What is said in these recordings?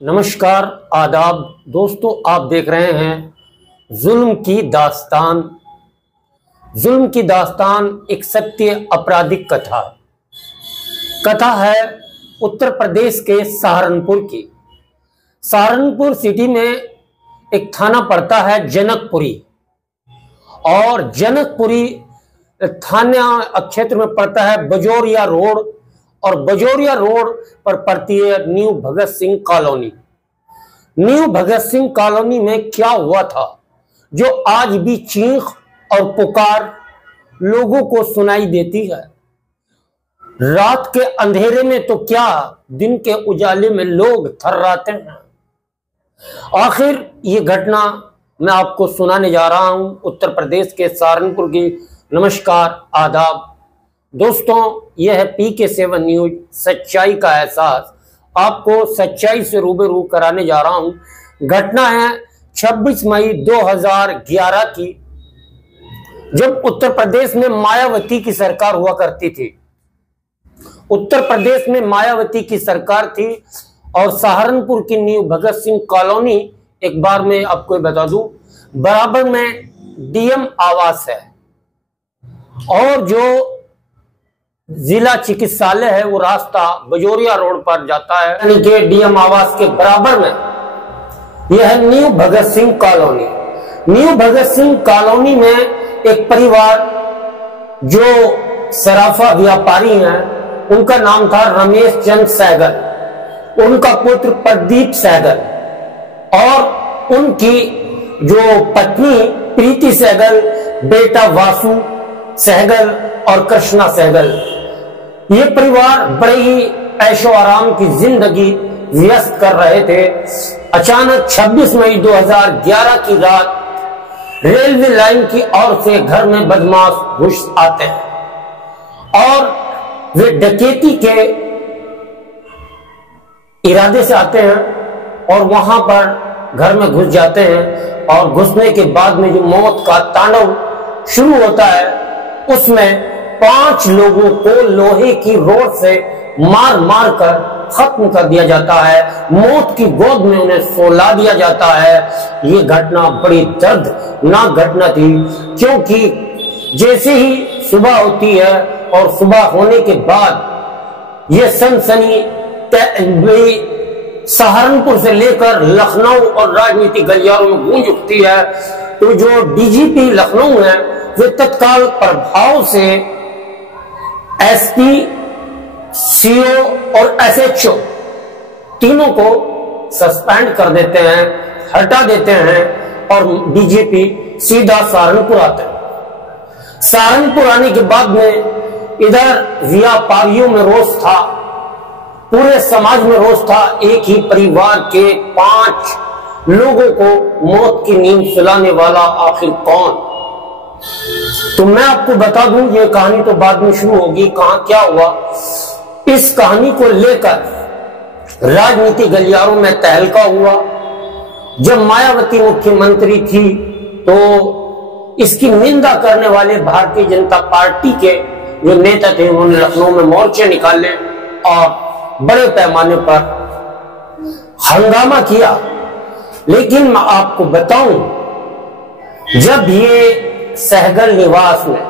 नमस्कार, आदाब दोस्तों। आप देख रहे हैं जुल्म की दास्तान। जुल्म की दास्तान एक सत्य आपराधिक कथा है उत्तर प्रदेश के सहारनपुर की। सहारनपुर सिटी में एक थाना पड़ता है जनकपुरी, और जनकपुरी थाना क्षेत्र में पड़ता है बजोरिया रोड, और बजोरिया रोड पर पड़ती है new Bhagat Singh colony. New Bhagat Singh colony में क्या हुआ था जो आज भी चीख और पुकार लोगों को सुनाई देती है। रात के अंधेरे में तो क्या, दिन के उजाले में लोग थर्राते हैं। आखिर ये घटना मैं आपको सुनाने जा रहा हूं उत्तर प्रदेश के सहारनपुर की। नमस्कार, आदाब दोस्तों, यह है PK7 न्यूज, सच्चाई का एहसास। आपको सच्चाई से रूबरू कराने जा रहा हूं। घटना है 26 मई 2011 की, जब उत्तर प्रदेश में मायावती की सरकार हुआ करती थी। उत्तर प्रदेश में मायावती की सरकार थी और सहारनपुर की न्यू भगत सिंह कॉलोनी, एक बार मैं आपको बता दूं, बराबर में DM आवास है, और जो जिला चिकित्सालय है वो रास्ता बजोरिया रोड पर जाता है, यानी कि DM आवास के बराबर में यह है new Bhagat Singh colony. New Bhagat Singh colony में एक परिवार जो सराफा व्यापारी हैं, उनका नाम था रमेश चंद्र सहगल, उनका पुत्र प्रदीप सहगल, और उनकी जो पत्नी प्रीति सहगल, बेटा वासु सहगल और कृष्णा सहगल। ये परिवार बड़े ही ऐशो आराम की जिंदगी व्यस्त कर रहे थे। अचानक 26 मई 2011 की रात रेलवे लाइन की ओर से घर में बदमाश घुस आते हैं और वे डकैती के इरादे से आते हैं और वहां पर घर में घुस जाते हैं। और घुसने के बाद में जो मौत का तांडव शुरू होता है, उसमें 5 लोगों को लोहे की रोड से मार मार कर खत्म कर दिया जाता है। मौत की गोद में उन्हें सुला दिया जाता है। ये घटना बड़ी दर्दनाक घटना थी, क्योंकि जैसे ही सुबह होती है और सुबह होने के बाद ये सनसनी सहारनपुर से लेकर लखनऊ और राजनीतिक गलियारों में गूंज उठती है। तो जो DGP लखनऊ है, वे तत्काल प्रभाव से SP, CO और SHO तीनों को सस्पेंड कर देते हैं, हटा देते हैं, और DGP सीधा सहारनपुर आते हैं। सहारनपुर आने के बाद में इधर व्यापारियों में रोष था, पूरे समाज में रोष था। एक ही परिवार के 5 लोगों को मौत की नींद सुलाने वाला आखिर कौन? तो मैं आपको बता दूं, ये कहानी तो बाद में शुरू होगी। कहां क्या हुआ, इस कहानी को लेकर राजनीतिक गलियारों में तहलका हुआ। जब मायावती मुख्यमंत्री थी तो इसकी निंदा करने वाले भारतीय जनता पार्टी के जो नेता थे, उन्होंने लखनऊ में मोर्चे निकाले और बड़े पैमाने पर हंगामा किया। लेकिन मैं आपको बताऊं, जब ये सहगल निवास में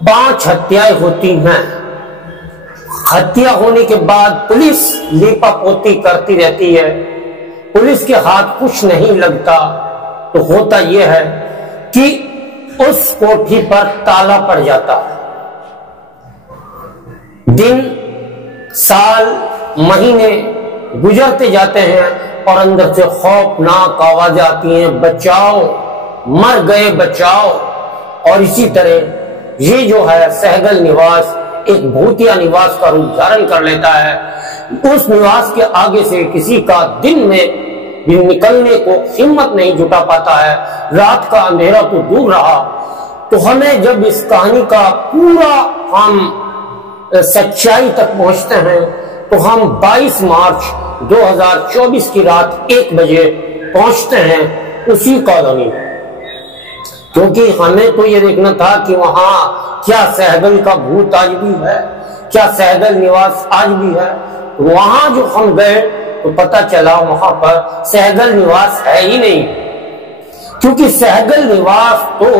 5 हत्याएं होती हैं, हत्या होने के बाद पुलिस लीपापोती करती रहती है, पुलिस के हाथ कुछ नहीं लगता, तो होता यह है कि उस कोठी पर ताला पड़ जाता है। दिन, साल, महीने गुजरते जाते हैं और अंदर से खौफनाक आवाजें आती हैं, बचाओ, मर गए, बचाओ। और इसी तरह ये जो है सहगल निवास एक भूतिया निवास का रूप धारण कर लेता है। उस निवास के आगे से किसी का दिन में भी निकलने को हिम्मत नहीं जुटा पाता है। रात का अंधेरा तो दूर रहा। तो हमें जब इस कहानी का पूरा हम सच्चाई तक पहुंचते हैं, तो हम 22 मार्च 2024 की रात 1 बजे पहुंचते हैं उसी कॉलोनी में, क्योंकि हमें तो ये देखना था कि वहां क्या सहगल का भूत आज भी है, क्या सहगल निवास आज भी है। वहां जो हम गए तो पता चला वहां पर सहगल निवास है ही नहीं, क्योंकि सहगल निवास तो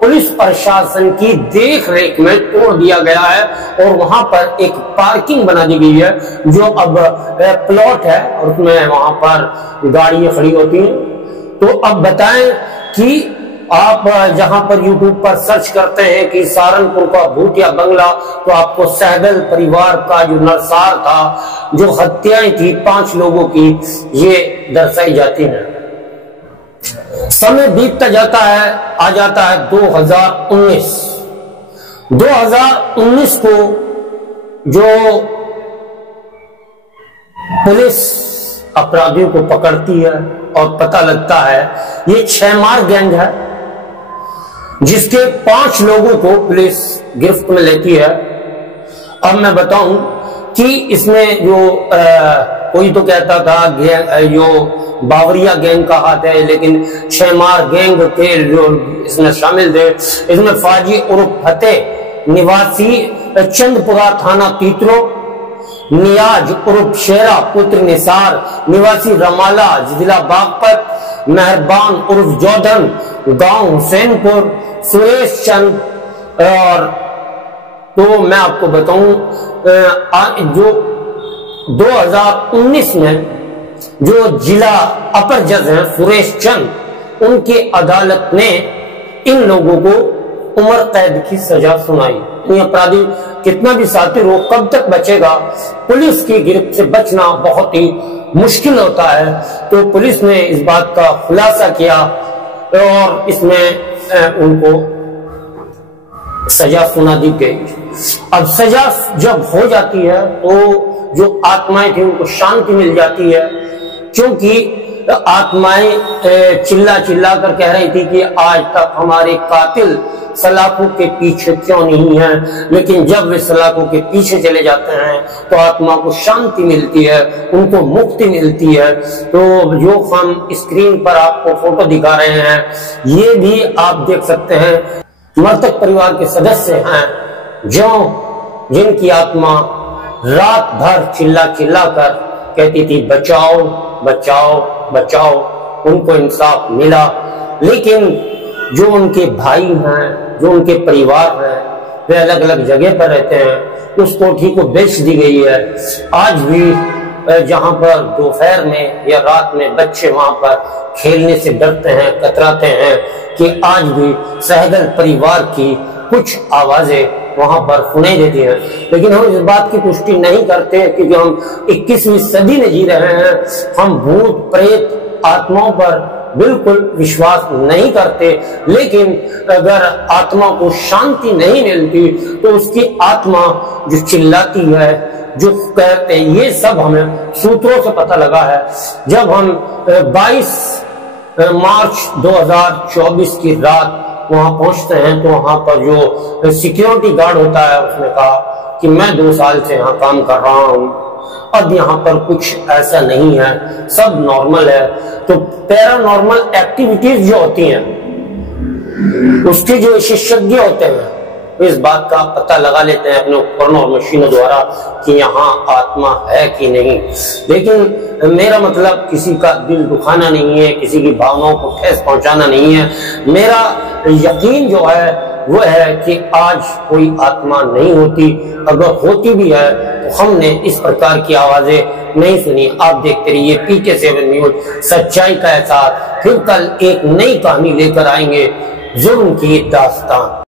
पुलिस प्रशासन की देख रेख में तोड़ दिया गया है और वहां पर एक पार्किंग बना दी गई है जो अब प्लॉट है और उसमें वहां पर गाड़ियां खड़ी होती हैं। तो अब बताएं कि आप जहां पर YouTube पर सर्च करते हैं कि सहारनपुर का भूतिया बंगला, तो आपको सहगल परिवार का जो नरसार था, जो हत्याएं थी 5 लोगों की, ये दर्शाई जाती हैं। समय बीतता जाता है, आ जाता है 2019। 2019 को जो पुलिस अपराधियों को पकड़ती है और पता लगता है ये 6 मार गैंग है, जिसके 5 लोगों को पुलिस गिरफ्त में लेती है। अब मैं बताऊं कि इसमें जो कोई तो कहता था जो बावरिया गैंग का हाथ है, लेकिन 6 मार गैंग के जो इसमें शामिल थे, इसमें फाजी उर्फ फतेह निवासी चंदपुरा थाना पीतरो, नियाज उर्फ शेरा पुत्र निसार निवासी रमाला जिला बागपत, मेहरबान उर्फ जोधन गांव हुसैनपुर, सुरेश चंद। और तो मैं आपको बताऊं जो 2019 में जो जिला अपर जज हैं सुरेश चंद, उनके अदालत ने इन लोगों को उम्र कैद की सजा सुनाई। अपराधी कितना भी साथी हो, कब तक बचेगा? पुलिस की गिरफ्त से बचना बहुत ही मुश्किल होता है। तो पुलिस ने इस बात का खुलासा किया और इसमें उनको सजा सुना दी गई। अब सजा जब हो जाती है तो जो आत्माएं थी उनको शांति मिल जाती है, क्योंकि आत्माएं चिल्ला चिल्ला कर कह रही थी कि आज तक हमारे कातिल सलाखों के पीछे क्यों नहीं है, लेकिन जब वे सलाखों के पीछे चले जाते हैं तो आत्मा को शांति मिलती है, उनको मुक्ति मिलती है। तो जो हम स्क्रीन पर आपको फोटो दिखा रहे हैं, ये भी आप देख सकते हैं मृतक परिवार के सदस्य हैं, जो जिनकी आत्मा रात भर चिल्ला चिल्ला कर कहती थी बचाओ बचाओ बचाओ। उनको इंसाफ मिला, लेकिन जो उनके भाई हैं, जो उनके परिवार हैं, वे अलग अलग जगह पर रहते हैं। उस कोठी को बेच दी गई है। आज भी जहां पर दोपहर में या रात में बच्चे वहां पर खेलने से डरते हैं, कतराते हैं, कि आज भी सहगल परिवार की कुछ आवाजें वहां पर सुनाई देती हैं। लेकिन हम इस बात की पुष्टि नहीं करते कि जो हम 21वीं सदी में जी रहे हैं, हम भूत प्रेत आत्माओं पर बिल्कुल विश्वास नहीं करते। लेकिन अगर आत्मा को शांति नहीं मिलती तो उसकी आत्मा जो चिल्लाती है, जो कहते हैं, ये सब हमें सूत्रों से पता लगा है। जब हम 22 मार्च 2024 की रात वहां पहुंचते हैं तो वहां पर जो सिक्योरिटी गार्ड होता है उसने कहा कि मैं 2 साल से यहाँ काम कर रहा हूँ, अब यहाँ पर कुछ ऐसा नहीं है, सब नॉर्मल है। तो पैरानॉर्मल एक्टिविटीज जो होती हैं उसके जो विशेषज्ञ होते हैं इस बात का पता लगा लेते हैं अपने उपकरणों और मशीनों द्वारा कि यहाँ आत्मा है कि नहीं। लेकिन मेरा मतलब किसी का दिल दुखाना नहीं है, किसी की भावनाओं को ठेस पहुंचाना नहीं है। मेरा यकीन जो है वो है कि आज कोई आत्मा नहीं होती, अगर होती भी है तो हमने इस प्रकार की आवाजें नहीं सुनी। आप देखते रहिए PK7 न्यूज, सच्चाई का एहसास। फिर कल एक नई कहानी लेकर आएंगे, जुर्म की दास्तान।